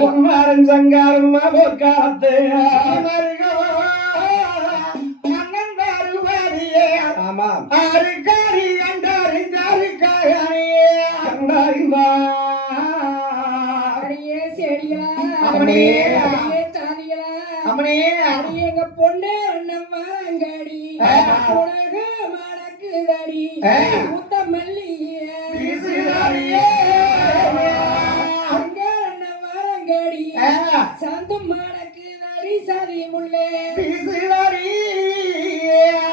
பொன்மாரன் சங்காரம் போர்க்காலத்து ஆமாம் அருக்காரி அண்டாரி தாருக்காரியே கண்டாரிமா அடியே செடிகளா அம்மனே அடியே தாதிகளா அம்மனே அடியே எங்க பொண்ணு நம்ம அங்காடி உலக மணக்குதடி முத்த மல்லியே வீசுதாரியே அங்காரண்ண மரங்கடி சந்து மணக்குதடி சரி முள்ளே வீசுதாரியே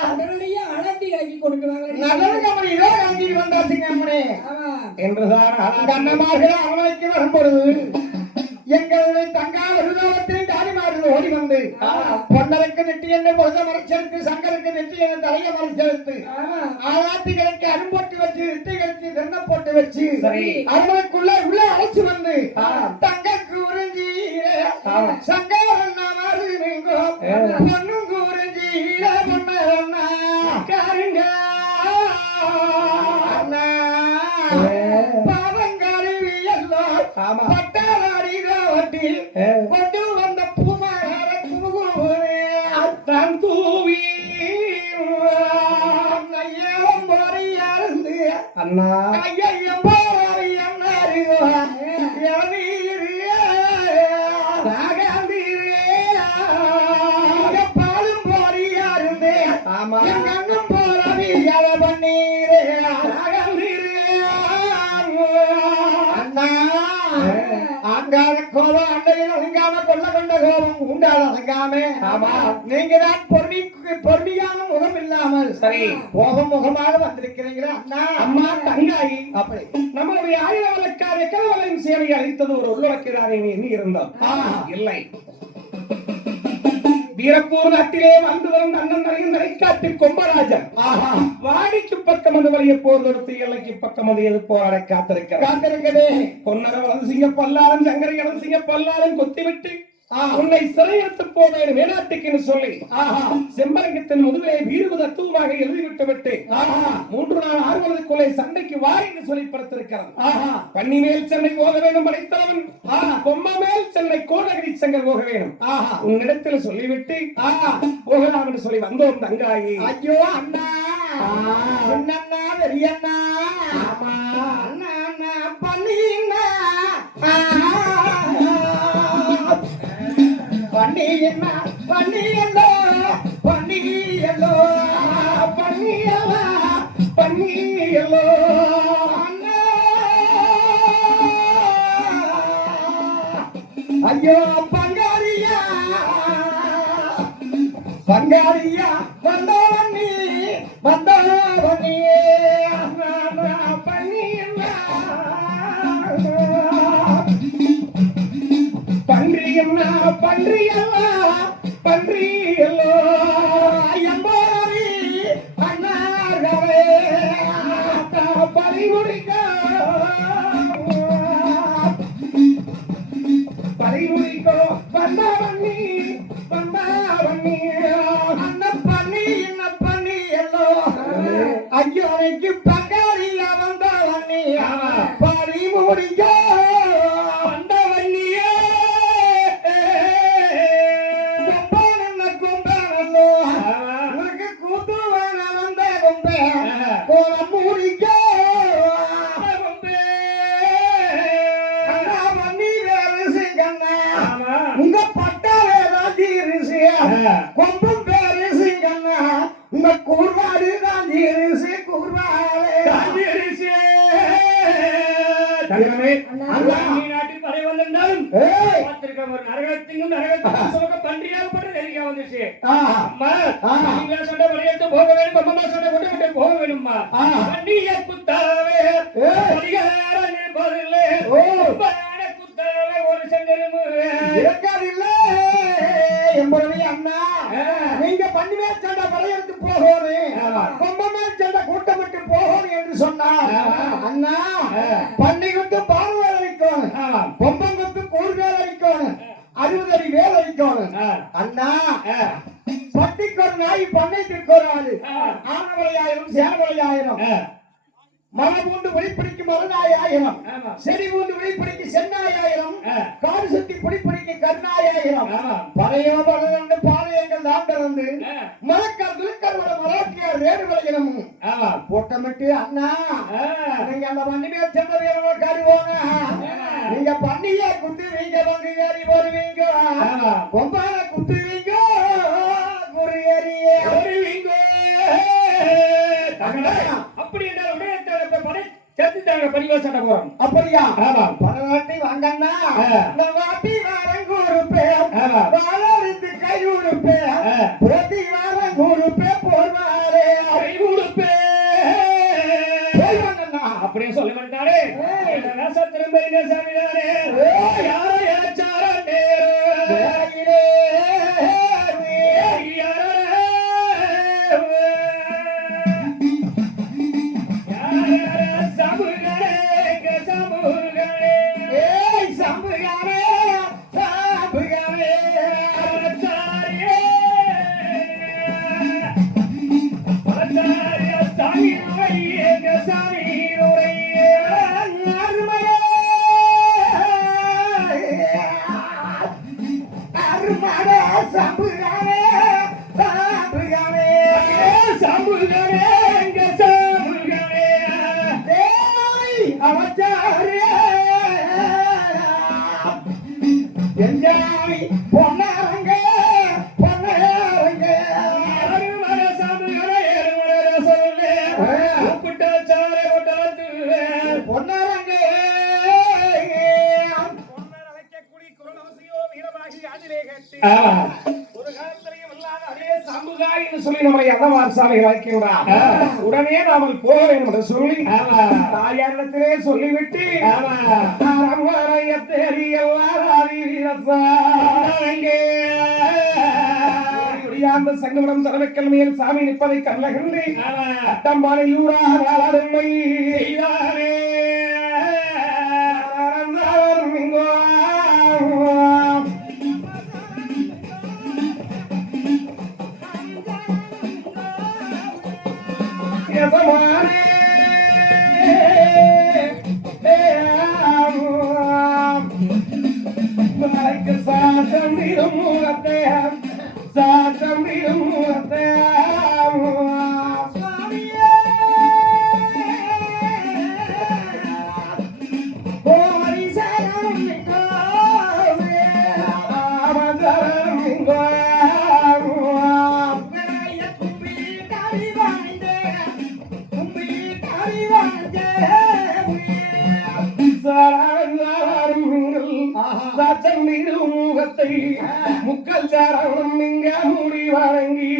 அதனுடைய அடர்த்தி ஆக்கி கொடுக்குறாங்க நல்லதுக்கு அம்மன் இதோ காஞ்சி வந்தாச்சுங்க அம்மனே ஆமா என்றுதான் கண்ணமாக அரவணைக்கு வரும்பொழுது எங்களுடைய தங்கா வருதாவத்தின் தாரிமார்கள் ஓடி வந்து பொன்னருக்கு நெட்டி என்ன பொழுத மறைச்செடுத்து சங்கருக்கு நெட்டி என்ன தலைய மறைச்செடுத்து ஆராத்திகளுக்கு அரும்போட்டு வச்சு நெட்டிகளுக்கு தென்ன போட்டு வச்சு சரி அவங்களுக்குள்ள உள்ள அழைச்சு வந்து தங்க கூறிஞ்சி சங்கரண்ணா மாறுங்கோ பொண்ணும் கூறிஞ்சி பொண்ணா காருங்க அண்ணா பாவங்காரி எல்லாம் பட்டாரி வட்டி கொண்டு வந்த பூமார தான் தூவி ஐயம் போறியாருந்து அண்ணா ஐயம் போறி அண்ணாரு பாலும் போறியாருந்து ஆமா கண்ணும் போறவி எதை பண்ணீரே அண்ணா ஆங்கார கோபம் அண்டையில் அசங்காம கொள்ள கொண்ட கோபம் உண்டால் அசங்காம ஆமா நீங்க தான் பொறுமையான முகம் இல்லாமல் சரி கோபம் முகமாக வந்திருக்கிறீங்களா அண்ணா அம்மா தங்காயி அப்படி நம்மளுடைய ஆயுத வழக்கார கலவலையும் சேவையை அளித்தது ஒரு உள்ளவக்கிறாரே எண்ணி இருந்தோம் இல்லை வீரப்பூர் நாட்டிலே வந்து வரும் அண்ணன் நரையும் நரைக்காட்டு கொம்பராஜன் வாடிக்கு பக்கம் அது வழிய போர் தொடுத்து எல்லைக்கு பக்கம் அது எது போராட காத்திருக்கிறது பொன்னர வளர்ந்து சிங்க பல்லாரன் சங்கரை வளர்ந்து சிங்க பல்லாரன் கொத்திவிட்டு உன்னை சிறையெடுத்து போவேன் வேணாட்டுக்குன்னு சொல்லி செம்பரங்கத்தின் முதுகிலே வீறு தத்துவமாக எழுதிவிட்டு விட்டு 3 நாள் 6 வருடத்துக்குள்ளே சண்டைக்கு வாரி என்று சொல்லி படுத்திருக்கிறான் பன்னி மேல் சென்னை போக வேண்டும் படைத்தவன் கொம்ப மேல் சென்னை கோடகிரி சங்கர் போக வேண்டும் உன்னிடத்தில் சொல்லிவிட்டு போகலாம் என்று சொல்லி வந்தோம் தங்காயி ஐயோ அண்ணா சின்னண்ணா பெரியண்ணா ஆமா அண்ணா அண்ணா பண்ணிண்ணா பண்ணியண்ணா பண்ணியல்லோ பண்ணியல்லோ பண்ணியல்லா பண்ணியல்லோ அண்ணா ஐயோ பங்காரியா பங்காரியா வந்தவண்ணி வந்தவண்ணியே பண்ணியல்லா பன்றியல்லா பன்றியல்லா பன்றியல்லோ ஐயம்போரி அண்ணார்களே பறிமுடிக்க பறிமுடிக்கோ வந்தவண்ணி வந்தவண்ணி அண்ணன் பண்ணி என்ன பண்ணி எல்லோ ஐயோ எனக்கு பங்காளியா வந்தவண்ணி பறி முடிக்க வந்தவண்ணியே கொம்பான கொம்பானோ உனக்கு கூத்துவான வந்த கொம்பே கோலம் முடிக்க உங்க பட்டாவே தான் தீரிசு கொம்பும் பேரிசு கண்ணா உங்க கூர்வாடு தான் தீரிசு கூர்வாடு தங்கமே நாட்டில் படை வந்திருந்தாலும் பார்த்திருக்கோம் ஒரு நரகத்திலும் நரகத்திலும் சோக பன்றியாகப்பட்டு நெருங்கியா வந்துச்சு அம்மா நீங்க சொன்ன படையெடுத்து போக வேண்டும் அம்மா சொன்ன கொண்டு விட்டு போக வேணும்மா பண்டிகை குத்தாவே பரிகாரம் நிற்பதில்லை குத்தாவே ஒரு செங்கரும்பு இருக்காதில்ல என்பதை அண்ணா நீங்க பண்ணி மேல் சண்டை படையெடுத்து போகணும் கொம்ப மேல் சண்டை கூட்டமிட்டு போகணும் என்று சொன்னார் அண்ணா பண்ணி விட்டு பார்வை அளிக்கணும் கொம்பங்குத்து கூர்வேல் அளிக்கணும் 60 அடி வேல் அளிக்கணும் அண்ணா பட்டிக்கு ஒரு நாய் பண்ணைக்கு ஒரு ஆளு ஆனவளையாயிரம் சேனவளையாயிரம் மலை பூண்டு வெளிப்பிடிக்கும் மறுநாய் 1000 செடி பூண்டு வெளிப்பிடிக்கும் சென்னாய் 1000 காடு சுத்தி பிடிப்பிடிக்க கருணாயிரம் ஆமா. பறையோ பரதண்டு பாளையங்கள் தான் பிறந்து ஆ. மலக்கர் துலுக்கர் வர மராட்டியார் வேறு விளையினமும் ஆமா. போட்டமிட்டு அண்ணா ஆ. நீங்க அந்த பண்ணி மேல் சென்ற வீரர்கள் கருவோங்க நீங்க பண்ணிய குத்துவீங்க வந்து ஏறி போடுவீங்க ஆமா. கொம்பால குத்துவீங்க குரு ஏறியே வருவீங்க. அப்படி என்றால் உடையத்தோட படை செத்துட்டாங்க. பணிவாச சண்டை போறோம். அப்படியா ஆமா. பரவாட்டி வாங்கண்ணா நான் வாட்டி வாரங்கூறு பேர் ஆமா. வாழறிந்து கையூறு பேர் போட்டி வாரங்கூறு பேர் போர்வாரே கை கொடுப்பே. போய் வாங்கண்ணா அப்படியே சொல்ல மாட்டாரே. வேசத்திரம் பெரிய சாமிதானே. யாரோ ஏச்சாரே. வேலையிலே ஏய் சம்புகாரே சம்புகாரே அருமடே சம்புகாரே சம்புகாரே ஏய் அவச்சாரே எஞ்சாமி பொன்னாரங்க பொன்னாரங்க பொன்னாரங்க ஒரு காலத்திலேயும் இல்லாத அதே சமுதாயம் என்று சொல்லி நம்மளை அன்னவார் சாமிகள் அழைக்கின்றார். உடனே நாமல் போக வேண்டும் என்று சொல்லி தாயாரிடத்திலே சொல்லிவிட்டு அந்த சங்கமனம் சரவக்கல் மேல் சாமி நிற்பதை கண்ணகன்றி அட்டம்பானையூரா நாளாடுமை செய்தாரே. முக்கல் சாரணம் இங்க மூடி வழங்கி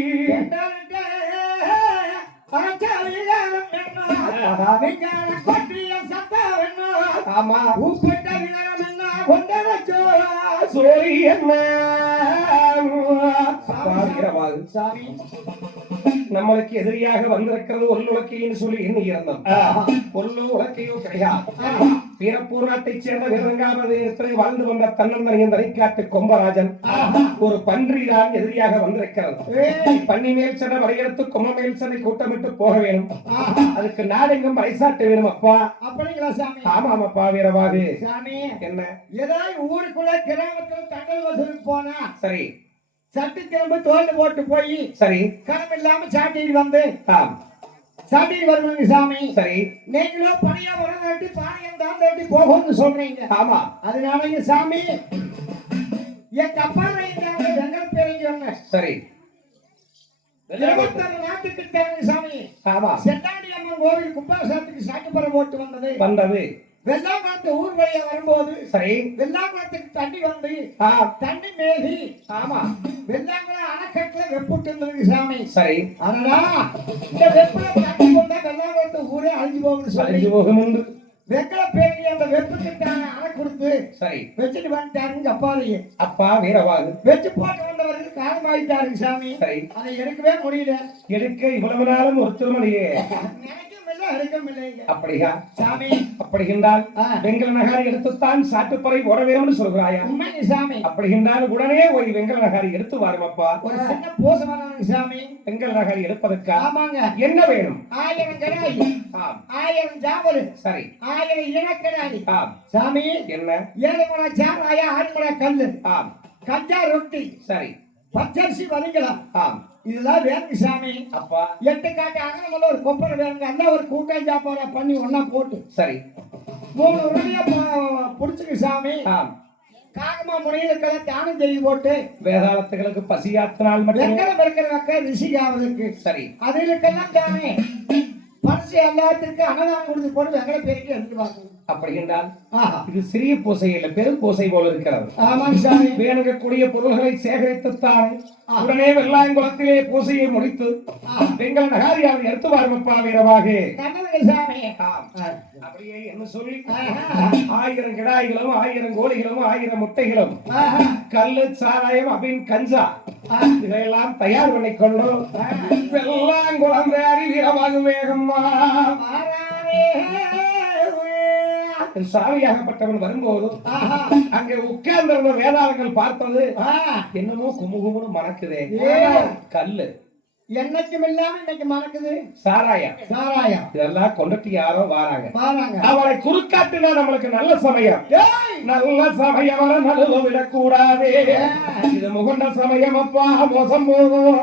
ஆமா சோழி என்ன சாமி நம்மளுக்கு எதிரியாக வந்திருக்கிறது ஒல்லுலக்கைன்னு சொல்லி எண்ணி இருந்தோம். ஒல்லு உலக்கையோ கிடையாது. வீரப்பூர் நாட்டைச் சேர்ந்த வீரங்காமதேசத்தில் வாழ்ந்து வந்த தன்னந்தனியன் தனிக்காட்டு கொம்பராஜன் ஒரு பன்றி தான் எதிரியாக வந்திருக்கிறது. பன்னி மேல் சென்ற வரையறுத்து கொம்ப மேல் சென்னை கூட்டமிட்டு போக வேணும். அதுக்கு நாடெங்கும் பறைசாட்ட வேணும் அப்பா. அப்படிங்களா சாமி? ஆமாம் அப்பா வீரவாகு. சாமி என்ன ஏதாவது ஊருக்குள்ள கிராமத்தில் தங்கல் வசூலுக்கு போனா சரி சட்டி திரும்ப தோண்டு போட்டு போய் சரி கரம் இல்லாம சாட்டிட்டு வந்து ஆம் சாட்டிட்டு வருவாங்க சாமி. சரி நீங்களும் பணியா வரதாட்டி பாளையம் தாண்டி போகும்னு சொல்றீங்க. ஆமா அதனால சாமி என் அப்பா வெங்கல பேரைக்கு வந்த சரி 26 நாட்டுக்கு தேவை சாமி. ஆமா செட்டாண்டி அம்மன் கோவில் கும்பாசனத்துக்கு சாட்டுப்பறம் போட்டு வந்தது. வெள்ளாங்குளத்து ஊர் வழியா வரும்போது சரி வெள்ளாங்குளத்துக்கு தண்ணி வந்து தண்ணி மேகி ஆமா வெள்ளாங்குளம் அணைக்கட்டுல வெப்புட்டு இருந்தது சாமி. சரி அதனா இந்த வெப்புல தண்ணி கொண்டா வெள்ளாங்குளத்து ஊரே அழிஞ்சு போகும்னு சொல்லி போகுமுண்டு வெங்கல பேங்கி அந்த வெப்புக்கு அணை கொடுத்து சரி வச்சுட்டு வந்துட்டாருங்க அப்பாவையே. அப்பா வீரவாகு வச்சு போட்டு வந்தவர்கள் காலமாயிட்டாருங்க சாமி. சரி அதை எடுக்கவே முடியல. எடுக்க இவ்வளவு நாளும் ஒரு திருமணியே நினைக்கும் இல்ல யாருக்கும் இல்லைங்க அப்படியா சாமி. அப்படி என்றால் ஆ. வெங்கல நகாரி எடுத்துத்தான் சாட்டுப்பறை போட வேணும்னு சொல்கிறாயா? உண்மைங்க சாமி. அப்படி என்றால் உடனே போய் வெங்கல நகாரி எடுத்து வாருமப்பா. ஒரு சின்ன பூசமானவங்க சாமி. வெங்கல நகாரி எடுப்பதற்கா ஆமாங்க. என்ன வேணும்? 1000 கடாய், ஆம் 1000 ஜாவல், சரி 1000 இனக்கடாய் ஆம் சாமி. என்ன? 7 முறை சாராயா, 6 முறை கல்லு, ஆம் கஞ்சா ரொட்டி, சரி பச்சரிசி வதங்கலாம், ஆம் இதெல்லாம் வேணுங்க சாமி. அப்பா 8 காட்டு அகலமுள்ள ஒரு கொப்பரை வேணுங்க. எல்லாம் ஒரு கூட்டம் சாப்பாடா பண்ணி ஒண்ணா போட்டு சரி 3 உருளையா புடிச்சுங்க சாமி. ஆம் காகமா முனையிலுக்கெல்லாம் தானம் செய்து போட்டு வேதாளத்துகளுக்கு பசியாத்தினால் மட்டும் வெக்கலம் இருக்கிற வக்க ரிஷிகாவதுக்கு சரி அதுகளுக்கெல்லாம் தானே பரிசு எல்லாத்துக்கும் அன்னதானம் கொடுத்து போட்டு வெங்கல பேருக்கு எடுத்து பார்க்கணும். அப்படி என்றால் ஆஹா இது சிறிய பூசை இல்லை, பெரும் பூசை போல இருக்கிறது. ஆமாங்க சாமி. வேணுகக்கூடிய பொருள்களை சேகரித்துத்தான் உடனே வெள்ளாங்குளத்திலே பூசையை முடித்து வெங்கல நகாரியாவை எடுத்து வாருமப்பா வீரமாக. நல்லதுங்க சாமி. ஆம். அப்படியே என்ன சொல்லி ஆஹா. 1000 கிடாய்களும் 1000 கோழிகளும் 1000 முட்டைகளும் ஆஹா. கல்லு சாராயம் அபின் கஞ்சா இதையெல்லாம் தயார் பண்ணி கொண்டோம். வெள்ளாங்குளம் தேடி வீரமாக வேகம்மா மாறாரே. சாமியாகப்பட்டவன் வரும்போது ஆஹா. அங்கே உட்கார்ந்திருந்த வேதாளங்கள் பார்த்தது ஆ. என்னமோ குமுகுமுன்னு மணக்குதே. ஏ. கல்லு என்னைக்கும் இல்லாம இன்னைக்கு மணக்குது சாராயம் சாராயம். இதெல்லாம் கொண்டுட்டு யாரோ வாராங்க. பாருங்க. அவளை குறுக்காட்டினா நம்மளுக்கு நல்ல சமயம். ஏய். நல்ல சமயம் வர நடுவ விடக்கூடாதே. இது முகண்ட சமயம் அப்பா மோசம் போகும்.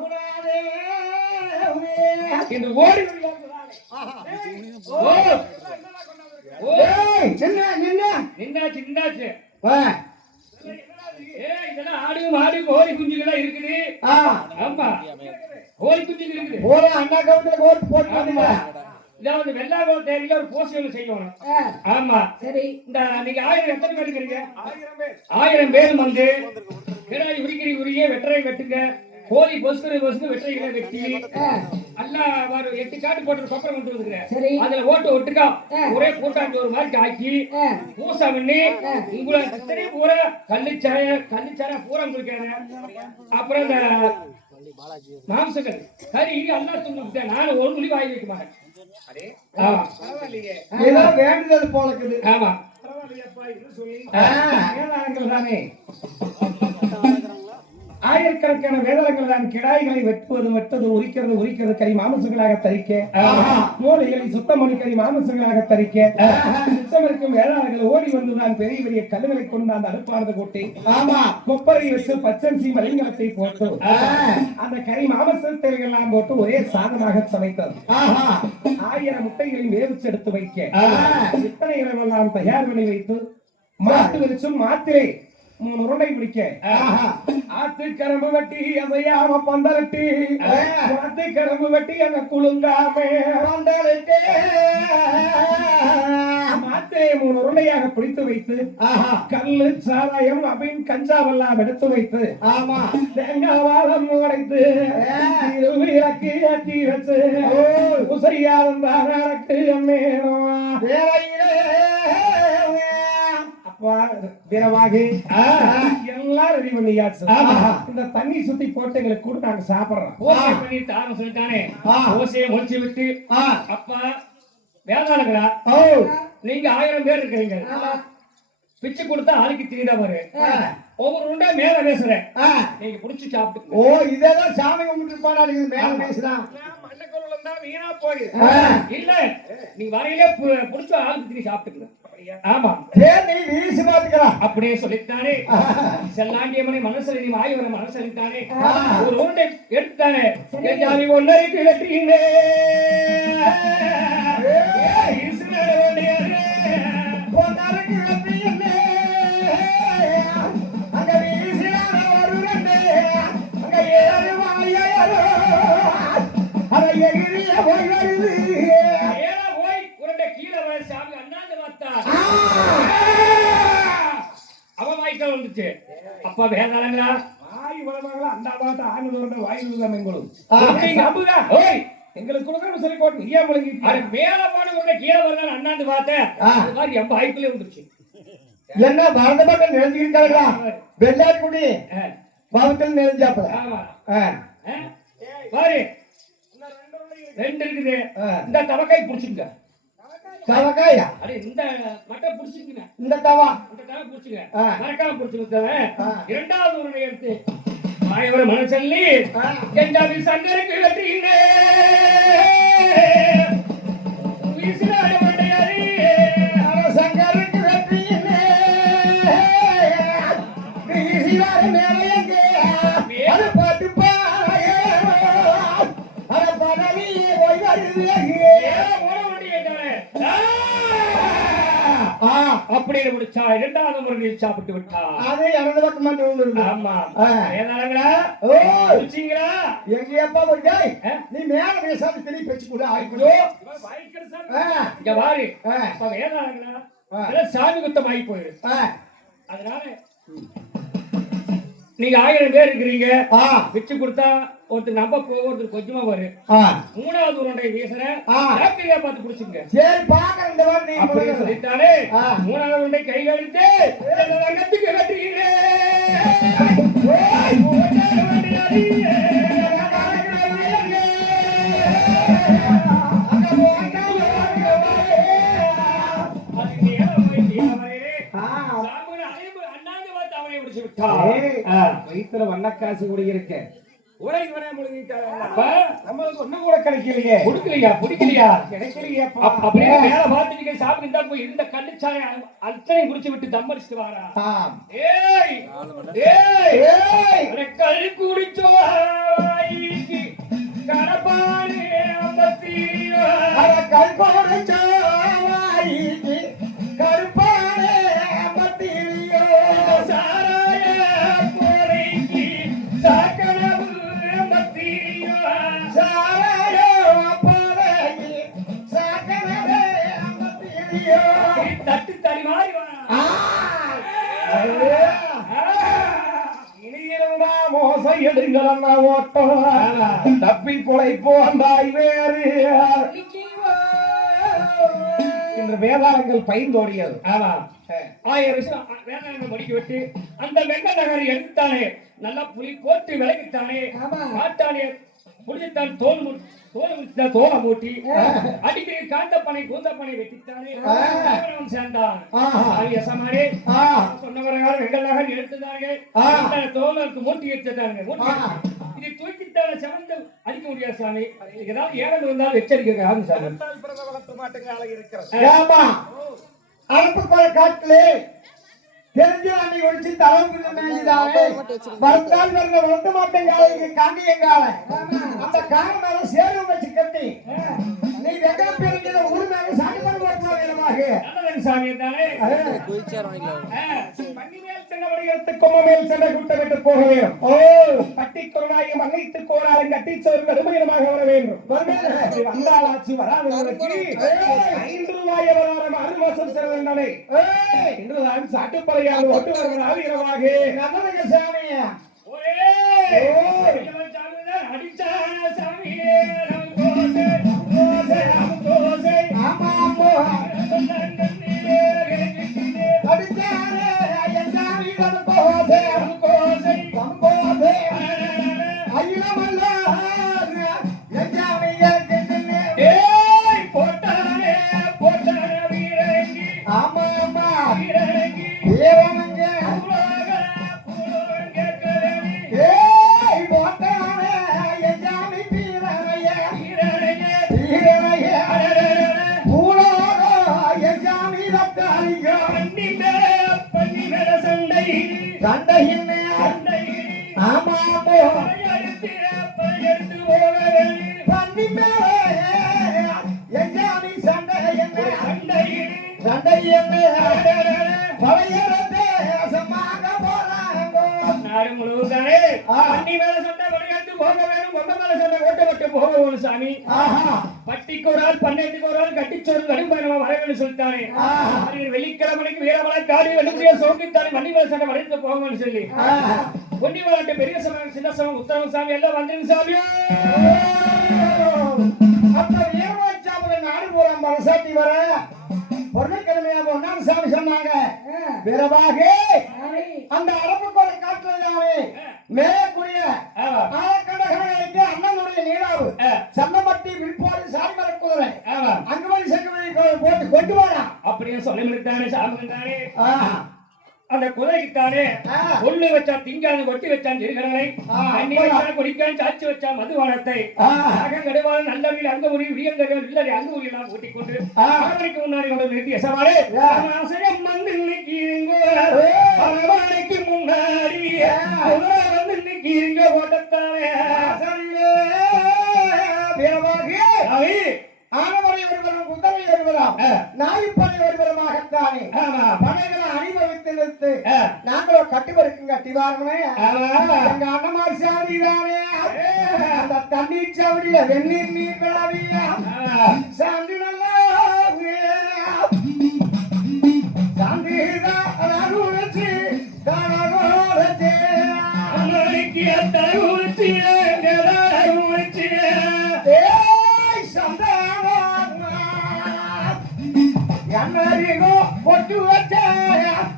கூடாதே. இன்று ஓடி வருகிறார்களே. ஆஹா. ஓ. ஓ. ஏய், நின்னு. நின்றாச்சு நின்றாச்சு. வா. இதெல்லாம் ஆடு மாடு கோழி குஞ்சுகளா இருக்குது. ஆ. ஆமா கோழி குஞ்சுகள் இருக்குது. போற அண்ணா கவுண்டர் கோட் போட்டு வந்துங்க. இதாவது வெள்ளாங்கோல் தேதியில ஒரு பூசை ஒண்ணு செய்யணும். ஆமா சரி இந்த நீங்க 1000 எத்தனை பேர் இருக்கிறீங்க? 1000 பேர். 1000 பேர் வந்து கிடாய் உரிக்கிற வெட்டரை வெட்டுங்க. கோழி பொசுக்கு வெட்டரைகளை வெட்டி எல்லாம் ஒரு 8 காட்டு போட்டு கொப்பரம் கொண்டு வந்துக்கிறேன். சரி. அதுல ஓட்டு ஒட்டுக்கா ஒரே கூட்டாண்டு ஒரு மாதிரி ஆக்கி பூசை பண்ணி உங்களை இத்தனை பூரா கள்ளிச்சார பூரா உங்களுக்கு அப்புறம் இந்த மாம்சங்கள் கறி எல்லாம் துண்டு நானும் ஒரு துளி வாங்கி வைக்க மாட்டேன். ஆமா பரவாயில்லையே. ஏதோ வேண்டுதல் போல இருக்குது. ஆமா பரவாயில்லையப்பா என்று சொல்லி வேதாளங்கள் தானே ஆயிரக்கணக்கான வேதாளங்கள் தான் கிடாய்களை வெட்டுவது உரிக்கிறது கறி மாமிசங்களாக தரிக்க மூளைகளை சுத்தம் பண்ணி கறி மாமிசங்களாக தரிக்க மிச்சம் இருக்கும் வேதாளங்கள் ஓடி வந்துதான் பெரிய பெரிய கல்லுகளை கொண்டு அந்த அடுப்பானது கூட்டி ஆமா கொப்பரை வச்சு பச்சரிசி மலிங்கலத்தை போட்டு அந்த கறி மாமிசத்தை எல்லாம் போட்டு ஒரே சாதமாக சமைத்தது. 1000 முட்டைகளையும் வேவிச்சு எடுத்து வைக்க இத்தனை இரவெல்லாம் தயார் பண்ணி வைத்து மாட்டு வெளிச்சும் மாத்திரை 3 உருண்டை பிடிக்க ஆத்து கரும்பு வெட்டி அதையாம பந்தரட்டி ஆத்து கரும்பு வெட்டி அங்க குளுங்காம பந்தரட்டி மாத்திரை 3 உருண்டையாக பிடித்து வைத்து கல்லு சாராயம் அபின் கஞ்சாவெல்லாம் எடுத்து வைத்து ஆமா தேங்காய் வாழம் உடைத்து இறக்கி ஏற்றி வச்சு உசையாதற்கு அம்மேனும் வேலையிலே வீரவாகி எல்லாம் ரெடி பண்ணியாச்சு. இந்த தண்ணி சுத்தி போட்டு எங்களுக்கு கூட நாங்க சாப்பிடுறோம். பூசை பண்ணிட்டு ஆரம்பம் சொல்லிட்டானே பூசையை முடிச்சு விட்டு அப்பா வேதாளங்களா நீங்க 1000 பேர் இருக்கிறீங்க. பிச்சு கொடுத்தா ஆளுக்கு தெரியுதா பாரு. ஒவ்வொரு உண்டா மேல பேசுறேன் நீங்க புடிச்சு சாப்பிட்டு. ஓ இதெல்லாம் சாமி கும்பிட்டு பாடாது மேல பேசுறான். வீணா போய் இல்ல நீ வரையிலே புடிச்சு ஆளுக்கு திரி சாப்பிட்டுக்க. ஆமா சரி நீ வீசி பாத்துக்கலாம் அப்படியே சொல்லிட்டானே. செல்லாண்டியம்மனை மனசுல நீ வாய் வர மனசு சொல்லிட்டானே. ஒரு உருண்டை எடுத்துட்டானே ஜாதி ஒன்னரைக்கு வெற்றினே ஒன்னரைக்கு வெற்றினே அங்க வீசினான ஒரு ரெண்டு அங்க ஏழு வாயோ அத எகிரிய போய் வருது. ஏழா போய் உருண்டை கீழே வர சாமி அண்ணாந்து பார்த்தா அவன் வாய்க்கால் வந்துச்சு. அப்பா வேதாளங்களா ஆய் வளமங்களா அந்த பாத்த ஆணுதோட வாயுதான் எங்களும் நீங்க நம்புதா ஓய் எங்களுக்கு கொடுக்கணும் சொல்லி போட்டு நீயா முழுங்கி அது மேல போன உருண்டை கீழே வரதான் அண்ணாந்து பார்த்தேன். அது மாதிரி என் வாய்க்குள்ளே வந்துருச்சு. என்ன பாரத மக்கள் நினைஞ்சுக்கிட்டாங்களா வெள்ளாக்குடி பாவத்தில் நினைஞ்சாப்பல. ஆமா ஆ பாரு ரெண்டு இருக்குது. ஆ. இந்த தவக்காய் புடிச்சுங்க. தவக்காயா அடே இந்த மட்டை புடிச்சுங்க. இந்த தவா இந்த தவ புடிச்சுங்க. ஆ. மறக்காம புடிச்சுங்க. ஆ. இரண்டாவது உருண்டை எடுத்து மாயவர் மனசல்லி எஞ்சாவி சங்கருக்கு வெற்றியிலே வீசினாட மண்டையாரி சங்கருக்கு வெற்றியிலே வீசினார் மேலையங்கே அது பாட்டு பாயே அது பதவி போய் வருது அப்படின்னு முடிச்சா இரண்டாவது முறை சாப்பிட்டு விட்டா. அது எனது பக்கம் மட்டும் விழுந்துருது. ஆமா ஆ. ஏதாங்களா ஓ குடிச்சீங்களா? எங்கேயப்பா போய் நீ மேல பேசாம திருப்பி வச்சு கூட ஆயிக்கோ இங்க வாரு. ஆ. அப்ப வேதாங்களா ஆ. இதெல்லாம் சாமி குத்தம் ஆகி போயிடு. ஆ. அதனால நீங்க 1000 பேர் இருக்கிறீங்க. ஆ. வச்சு கொடுத்தா ஒருத்தர் நம்ப போக ஒருத்தர் கொஞ்சமா வரும். ஆ. மூணாவது உருண்டை வீசுறேன். ஆ. யாக்கையா பார்த்து பிடிச்சுங்க. சரி பாக்க இந்த வாரம் நீ அப்படி முதல்ல சொல்லிட்டாலே ஆ. மூணாவது உருண்டை கை கழித்து ரங்கத்துக்கு வெட்டுகிறேன். வயிற்றுல வண்ணக்காசு கூட இருக்கு. உலகி வர முழுங்கிட்டாங்க. நம்மளுக்கு ஒண்ணும் கூட கிடைக்கலையே. கொடுக்கலையா பிடிக்கலையா கிடைக்கலையேப்பா. அப்படியே மேல பார்த்துட்டு சாப்பிட்டு இருந்தா போய் இருந்த கண்ணுச்சாலை அத்தனை குடிச்சு விட்டு தம்மடிச்சுட்டு வாரா. ஆம். ஏய் ஏய் ஏய் கல் குடிச்சோ வாய்க்கு கரபானே அம்பத்தியோ அட கல்கோடு சாவாயிக்கு கருப்பானே மத்தியோ சாராய போரைக்கு சாக்கனவு அம்பத்தியோ சாராயோ போரைக்கு சாக்கனவே மத்தியோ தட்டு தறி மாறி வாரா. இனியிருந்தா மோசம் எடுங்களா ஓட்டம் தப்பி குலைப்போ அந்தாய் வேறு என்று வேதாளங்கள் பயிர்ந்தோடியது. ஆமா 1000 வருஷம் வேதாளங்கள் படிக்க விட்டு அந்த வெங்க நகரை எடுத்தானே நல்லா புளி போட்டு விளக்கித்தானே மாட்டானே புடிச்சித்தான் தோலை மூட்டி அடிக்கடி காந்தப்பனை கூந்தப்பனை வெட்டித்தானே அவன் சேர்ந்தான். சமாளி சொன்னவர்கள் வெங்கல் நகர் எடுத்துதாங்க தோலுக்கு மூட்டி எடுத்துட்டாங்க. இது தூக்கித்தான செவந்து அடிக்க முடியாது சாமி. ஏதாவது ஏகல் இருந்தாலும் எச்சரிக்கை ஆகும் சாமி. வளர்த்த மாட்டுங்க இருக்கிற ஏமா அனுப்புக்குள்ள காட்டுலே தெரிஞ்சு அன்னைக்கு ஒழிச்சு தலைப்பு மேய்தாலே மறுத்தால் வர்ற வளர்த்த மாட்டேங்கால காண்டியங்கால அந்த காலம் மேல சேரும் வச்சு கட்டி நீ வெங்கல பேருங்கிற ஊர் மேல சாமி பண்ண போடுவாங்க சாமி தானே மண்ணிமேல் சென்றவடையத்து கொம்மமேல் சென்ற குட்டமிட்டு போக வேண்டும். ஓ கட்டிக்கொருளாயும் மன்னித்து கோராலும் கட்டிச்சோர் கடுமையமாக வர வேண்டும். வந்தாலாச்சு வராதவர்களுக்கு 5 ரூபாய் வராரம் 6 மாசம் செல்ல வேண்டாமே. இன்றுதான் சாட்டுப்பறையால் ஒட்டு வருவதால் இரவாக நல்லவங்க சாமி அடிச்சா சாமி ஆமா அடிச்சாரே ஐயனாரி வந்தோதே வந்தோதே ஐயமல்ல எஜாமியே கிட்டனே ஏய் போட்டானே வீரங்கி ஆமா ஆமா வீரங்கி வீரங்க புலோக கரவி ஏய் போட்டானே எஜாமி வீரங்க வீரங்க புலோக எஜாமி ரத்தாரிங்க பண்ணி மேல சண்டை சண்டையின் ஆமா எடுத்து போக பண்ணி மேலே எஜாமி சண்டை என்ன சண்டை என்ன பழையரத்தே சமாக போறாங்க நாடு முழுவதானே பண்ணி மேல சண்டை எடுத்து போக வேணும். கொண்ட மேல சண்டை ஓட்டப்பட்டு போக வேணும் சாமி. ஆஹா பட்டிக்கு ஒரு ஆள் பண்ணைக்கு ஒரு ஆள் கட்டிச்சோறு கடும்பயணமா வரவேன்னு சொல்லிட்டானே. வெள்ளிக்கிழமைக்கு வீரமலை காடி வெள்ளிய சோக்கித்தானே வண்டி மேல சண்டை வளைத்து போகணும்னு சொல்லி பொன்னி விளையாட்டு பெரிய சமயம் சின்ன சமயம் உத்தரவு சாமி எல்லாம் வந்துருங்க சாமி. அப்ப வீரமாச்சாமல நாடு போற மனசாட்டி வர பொருட்கிழமையா ஒன்னாம் சாமி சொன்னாங்க வீரமாக அந்த அரப்புக்கோட காட்டுறாவே மேற்கூடிய ஆலக்கடகர்களுக்கு அண்ணனுடைய நீராவு சந்தமட்டி வில்போ சொன்னமிருத்தானே சாமுகந்தானே ஆ, அந்த குதிரைக்குத்தானே ஆ. கொள்ளு வச்சான் திங்கான கொட்டி வச்சான் சிறுகரனை ஆ, அண்ணி வச்சான் குடிக்கான் சாச்சி வச்சான் மதுவானத்தை ஆ, அகங்கடுவான் நல்லவில் அங்க உரி வியங்கர்கள் இல்லடி அங்க உரி எல்லாம் கூட்டிக் கொண்டு ஆ. அவருக்கு முன்னாடி கொண்டு நிறுத்தி எசமானே ஆ. ஆசையம் வந்து இன்னைக்கு ஏய். அரவானைக்கு முன்னாடி ஆ. குதிரை வந்து இன்னைக்கு இங்க ஓட்டத்தானே சரியே, வீரமாகி, அவை ஆனவரை ஒருவரும் குதிரை ஒருவரும் நாய்ப்படை ஒருவருமாகத்தானே ஆமா படைகளை அணிவகுத்து நிறுத்து ஆ. நாங்களும் கட்டுவருக்கும் கட்டிவாரமே ஆமா எங்க அண்ணமார் சாதிதானே அந்த தண்ணீர் சாவடியில வெந்நீர் நீர் விழாவியா சாந்தி நல்லா சாந்திதா ரகுலட்சி தானகோலட்சி அன்னைக்கு அத்தாய் உரிச்சியே உரிச்சியே ஏய் சந்தானா என்னறிகோ பொட்டு வச்சே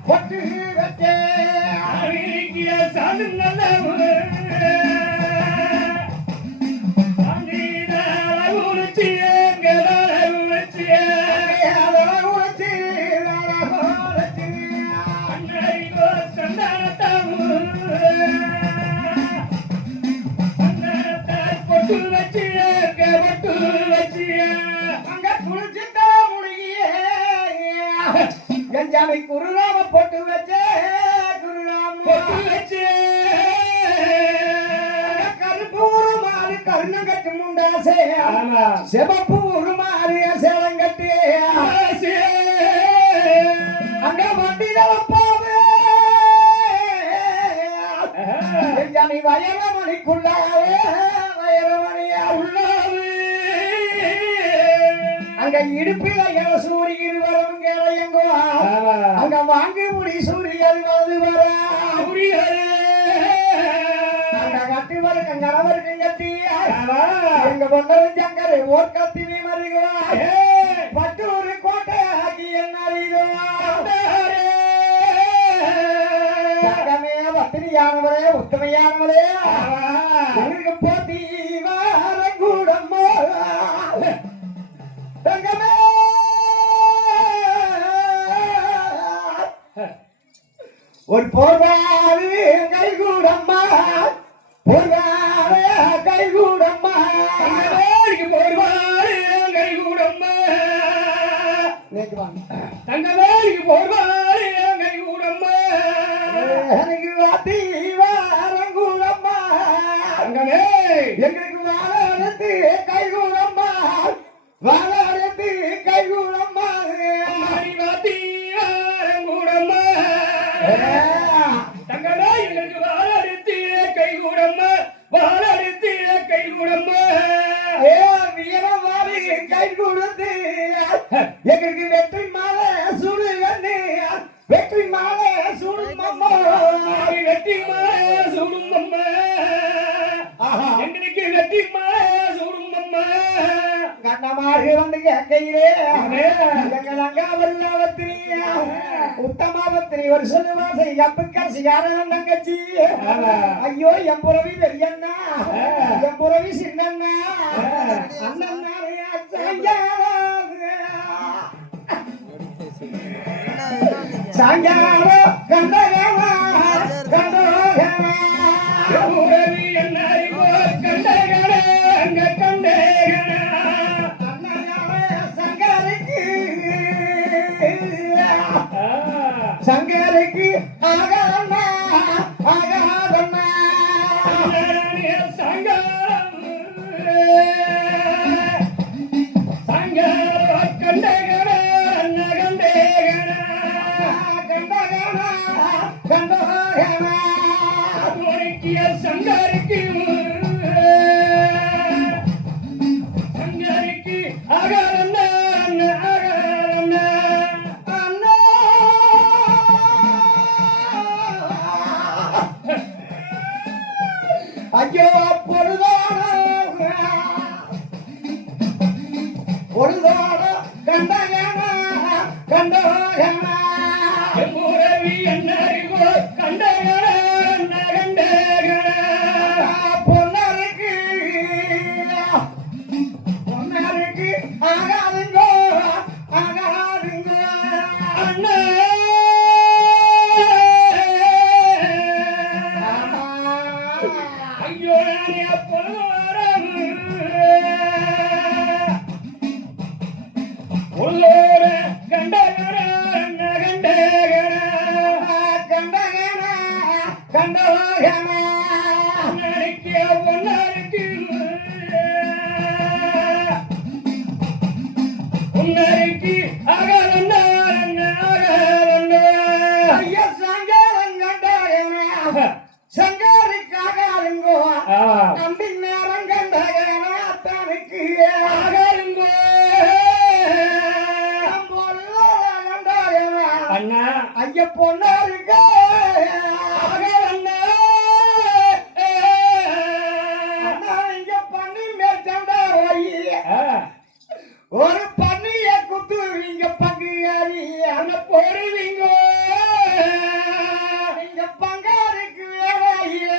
பொட்டு வச்சே அன்னைக்கு சாந்து நல்ல சாந்திதா உரிச்சியே உரிச்சியே ரகுலட்சி தானகோலட்சி அன்னைக்கு சந்தானத்தாவு சந்தானத்தாய் பொட்டு வச்சியே பொட்டு வச்சியே அங்க குளிச்சுட்டா முழுகியே என் ஜாமி குருராம போட்டு வச்சே குருராம பொட்டு வச்சியே கருப்பூரு மாறி கருணம் கட்டு முண்டாசே ஆமா செவப்பூரு மாறி சேலங்கட்டு ஆசியே அங்க வண்டியில வைப்பாவே என் ஜாமி வயலமணிக்குள்ளாவே வயலமணியா உள்ளாவே அங்க இடுப்பில என சூரிய இருவரும் கேளையங்கோ அங்க வாங்கி முடி சூரியன் வந்து வர அங்க கட்டி வருங்க கணவருக்கு கட்டி எங்க பொண்ணரும் சங்கரு ஓர் கத்தி மருகா பட்டூரு கோட்டை ஆக்கி என்ன தங்கமே பத்திரியானவரே உத்தமையானவரே எனக்கு போட்டி வார கூடமோ தங்கமே ஒரு போர்வாரு கைகூடம்மா போர்வாரு கைகூடம்மா தங்கவேலிக்கு போர்வாரு கைகூடம்மா நேற்று வாங்க தங்கவேலிக்கு போர்வாரு கைகூடம்மா எனக்கு வாத்தி வாரங்கூடம்மா தங்கமே எங்களுக்கு வாழத்து கைகூடம்மா வாழத்து கைகூடம்மா வாத்தி வாரங்கூடம்மா தங்கமே எங்களுக்கு வாழடுத்து கைகூடம்மா வாழடுத்து கைகூடம்மா ஏ வீரவாதி கை கொடுத்து எங்களுக்கு வெற்றி மாலை சுடு கண்ணு வெற்றி மாலை சுடும் அம்மா வெற்றி மாலை சுடும் அம்மா எங்களுக்கு வெற்றி மாலை சுடும் அம்மா கண்ணமாறு வந்து கேட்கையிலே எங்கள் அங்காவல்லாவத்திரி உத்தமாவத்திரி ஒரு சொல்லுவாசை எப்புக்கா சிகாரம் தங்கச்சி ஐயோ என் புறவி பெரியண்ணா என் புறவி சின்னண்ணா அண்ணன் சாயங்காலம் கண்டகமா கண்டகமா உறவி என்ன கண்டகன அங்க கண்டகன சங்கருக்கு ஆகாதண்ணா ஆகாதண்ணா சங்காரம் சங்கார கண்டகன கண்டகன கண்டகனா கண்டகனா முறைக்கிய சங்கருக்கு சங்கருக்கு ஆகாதண்ணா ஆகாதண்ணா அண்ணா ஐயோ பொழுதான பொழுதான கண்டகனா கண்டகனா எம்முறவி என்ன கண்டகன கண்டகன பொன்னருக்கு பொன்னருக்கு ஆகாதுங்கோ ஆகாதுங்கோ கண்டவாகமே பொன்னருக்கு பொன்னருக்கு பொன்னருக்கு அகரண்ட அகரண்ட ஐயா சங்கரன் கண்டாகமே சங்கரிக்காக அருங்கோ நம்பி நேரம் கண்டாகமே அத்தனுக்கு அகருங்கோ கண்டாகமே அண்ணா ஐயா பொண்ணாருக்கு அகரண்ட அண்ணா இங்க பண்ணி மேற்கண்டா ஒரு பண்ணிய குத்துவீங்க பங்குகாரி அண்ண போடுவீங்கோ நீங்க பங்காருக்கு வேலையே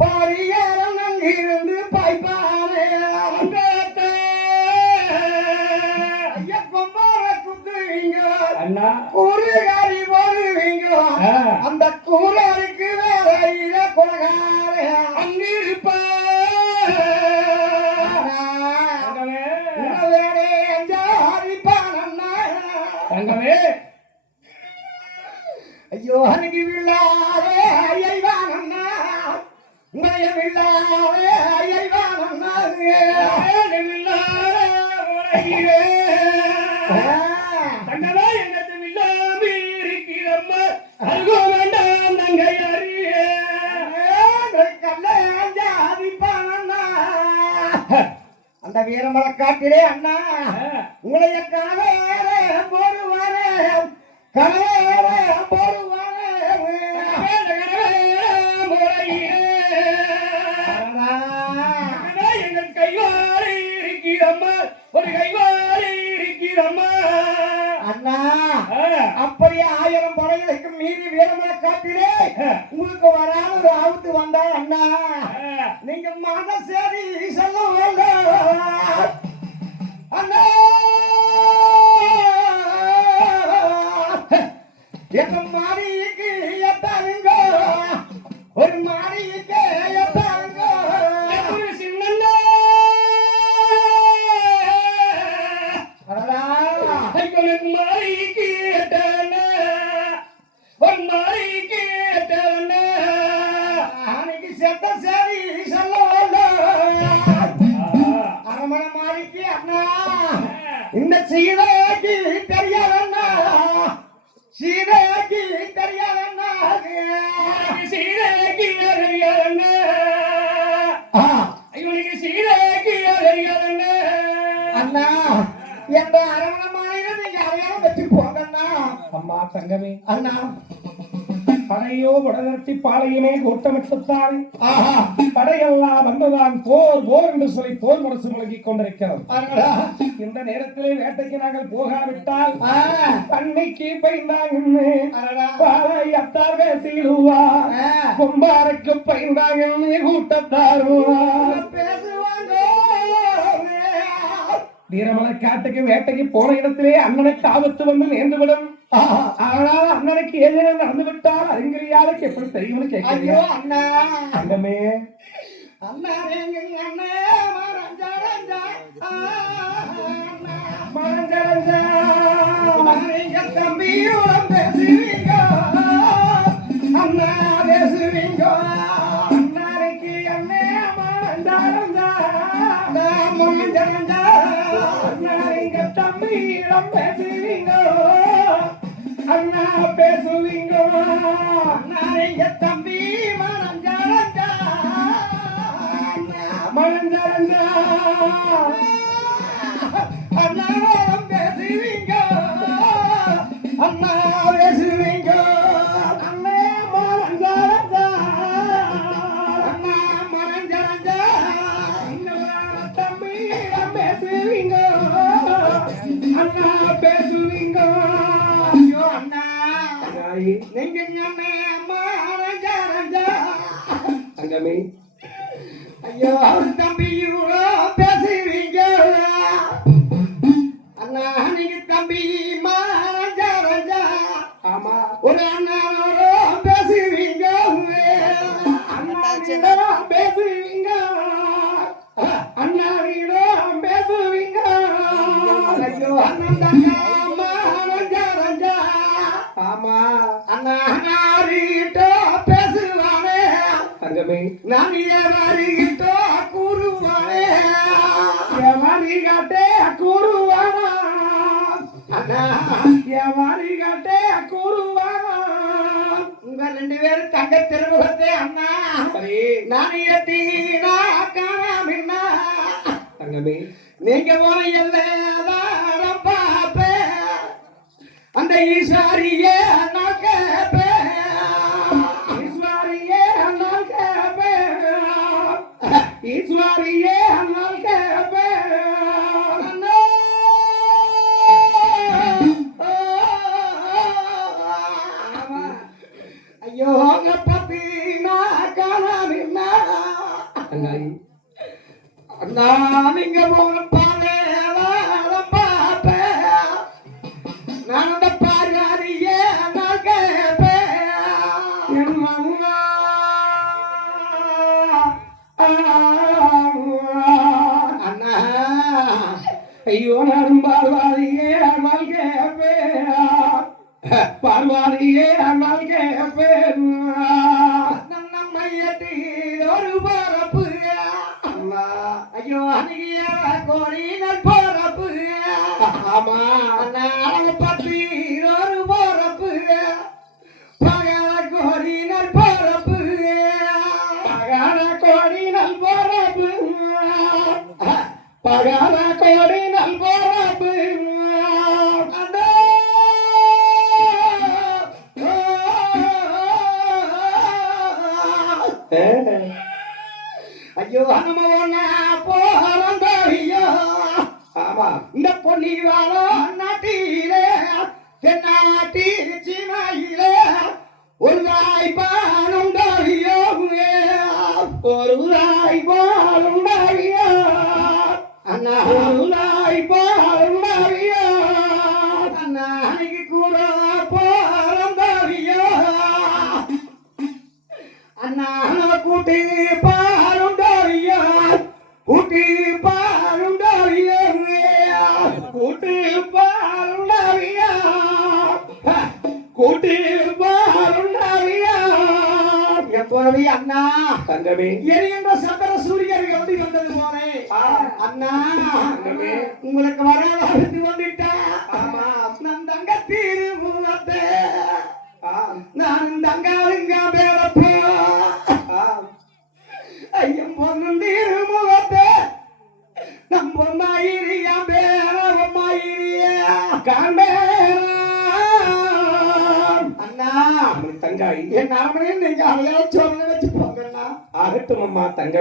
பரிகாரம் அங்கிருந்து பாய்ப்பாரு ஐயா கொம்பார குத்துவீங்க அண்ணா கூறுகாரி போடுவீங்க அந்த கூறாருக்கு வேலையில கொலகார அங்கிருப்பா வேறே அஞ்சாரிப்பானண்ணா தங்கமே ஐயோ அன்னைக்கு விழாவே ஐயவானண்ணா உடைய விழாவே ஐயவானண்ணா தங்கமே எங்கத்து வில்லாமி இருக்கிறம்மா அருகோ வேண்டாம் நங்கை அறிய கல்யாணிப்பானண்ணா அந்த வீரமலை காட்டிலே அண்ணா உங்களைய கனவேரே போடுவாரே கனவேரே போடுவாரே எங்கள் கைவாரி இருக்கிறம்மா ஒரு கைவாரி இருக்கிறம்மா அண்ணா அப்படியே 1000 படைகளுக்கு மீறி வீரமலை காட்டிலே உங்களுக்கு வராத ஒரு ஆபத்து வந்தா அண்ணா நீங்க மத சரி சொல்ல வேண்டாம் அண்ணா எங்க மாரிக்கு எத்தானுங்க ஒரு மாரிக்கு எத்தானுங்க சின்ன மாறி கேட்டான ஒரு மாறி கேட்டான அன்னைக்கு செத்த சரி சொல்ல வேண்டாம் அரமண மாரிக்கு அண்ணா இந்த சீதைக்கு தெரியாதண்ணா சீதைக்கு தெரியாதண்ணா சீதைக்கு அறியாதண்ண இவனுக்கு சீதைக்கு அறியாதண்ண அண்ணா எந்த அரமண மாலையில நீங்க அறையாம வச்சு போங்கண்ணா அம்மா தங்கமே அண்ணா படையோ வடநிறுத்தி பாளையமே கூட்டமிட்டுத்தானே ஆஹா படையெல்லாம் வந்ததான் போர் போர் என்று சொல்லி போர் முரசு முழங்கிக் கொண்டிருக்கிறது அண்ணா இந்த நேரத்திலே வேட்டைக்கு நாங்கள் போகாவிட்டால் ஆ பண்ணைக்கு பைந்தாங்கன்னு அடடா பாளையத்தார் பேசிடுவா கொம்பாருக்கு பைந்தாங்கன்னு கூட்டத்தாருவா பேசுவாங்க வீரமலை காட்டுக்கு வேட்டைக்கு போன இடத்திலே அண்ணனுக்கு ஆபத்து வந்து நேர்ந்துவிடும். ஆனால் அண்ணனுக்கு ஏதேனும் நடந்து விட்டால் அறிஞரியாளுக்கு எப்படி தெரியும்னு ஐயோ கேட்கிறீங்க அண்ணா அங்கமே அண்ணா எங்க அண்ணே மரஞ்சா மரஞ்சரஞ்சா நீங்க தம்பியோட பேசுவீங்க அண்ணா பேசுவீங்க அண்ணனுக்கு அண்ணே மரஞ்சரஞ்சா மரஞ்சா அண்ணா எங்க தம்பியிடம் பேசுவீங்க அண்ணா பேசுவீங்க அண்ணா நீங்க தம்பி மரஞ்சா மரஞ்சரஞ்சா அண்ணா பேசுவீங்க அண்ணா பேசுவீங்க அண்ணே மரஞ்சரஞ்சா அண்ணா மரஞ்சா தம்பியிடம் பேசுவீங்க அண்ணா பேசுவீங்க ஐயோ அண்ணா நாயி நீங்க அண்ணே மரஞ்சா அங்கமே ஐயோ அவர் தம்பியோட பேசுவீங்க அண்ணா நீங்க தம்பி மரஞ்சா ஆமா ஒரு அண்ணாவோட பேசுவீங்க அண்ணாவிடம் பேசுவீங்க அண்ணாவிடம் பேசுவீங்க ஐயோ அண்ணன் தங்கா மரஞ்சா ஆமா அண்ணா அண்ணாரிட்ட பேசு தங்கமே நான் ஏவாரிகிட்டோ கூறுவானே எவரிகட்டே கூறுவானா அண்ணா எவரிகட்டே கூறுவானா உங்க 2 பேரும் தங்க திருமுகத்தை அண்ணா சரி நான் எத்தீனா காணாமின்னா தங்கமே நீங்க போன எல்லாரும் பாப்பேன் அந்த ஈஸ்வரியே நான் கேப்பேன் ஈஸ்வரியே அண்ணால் கேப்பே ஈஸ்வரியே அண்ணால் கேப்பே அண்ணா. ஐயோ உங்க பத்தினா காணாமின்னா தங்காய் அண்ணா நீங்க போன பாலையெல்லாம் பாப்பேன் நான் அந்த பார்வாரியே நான் கேப்பேன் என் மன்னா அண்ணா ஐயோ நானும் பார்வாதியே அண்ணால் கேப்பே பார்வாதியே அண்ணால் கேப்பே நம்மையத்தி ஒரு பரப்பு அம்மா ஐயோ அணுகிய கோடிகள் பரப்பு ஆமா அண்ணா பத்தி ஒரு பரப்பு பகல கோடிகள் பரப்பு பகார கோடி நல்பரப்பு பகார கோடி நல்பரப்பு அண்ணா ஐயோ அனுமவன போறந்தறியோ ஆமா இந்த பொன்னி வாழ நாட்டிலே தென்னாட்டி சீமையிலே ஒரு வாய்ப்பானும் தறியோ ஒரு தாய் பாருண்டாரியா அண்ணா ஒரு தாய் பாருண்டாரியா அண்ணா அன்னைக்கு கூட போறந்தறியோ அண்ணா கூட்டி பாருண்டறியோ கூட்டி பாருண்டறியோ கூட்டு பாருண்டாரியா கூட்டு பாருண்டாரியா எப்போது அண்ணா தங்கமே எரிகின்ற சந்திர சூரியர்கள் எப்படி வந்தது போலே அண்ணா உங்களுக்கு வரலாறு வந்துட்டா ஆமா நம் தங்க திருமுகத்தை நான் தங்காளுங்க மேலப்போ ஐயம் பொண்ணும் திருமுகத்தை நம் பொம்மாயிரியா மேல பொம்மாயிரியா காண்பேனா அண்ணா தங்காய் என் அரமனையில் நீங்க அலையாச்சோன்னு வச்சு போங்கண்ணா ஆகட்டும் அம்மா தங்க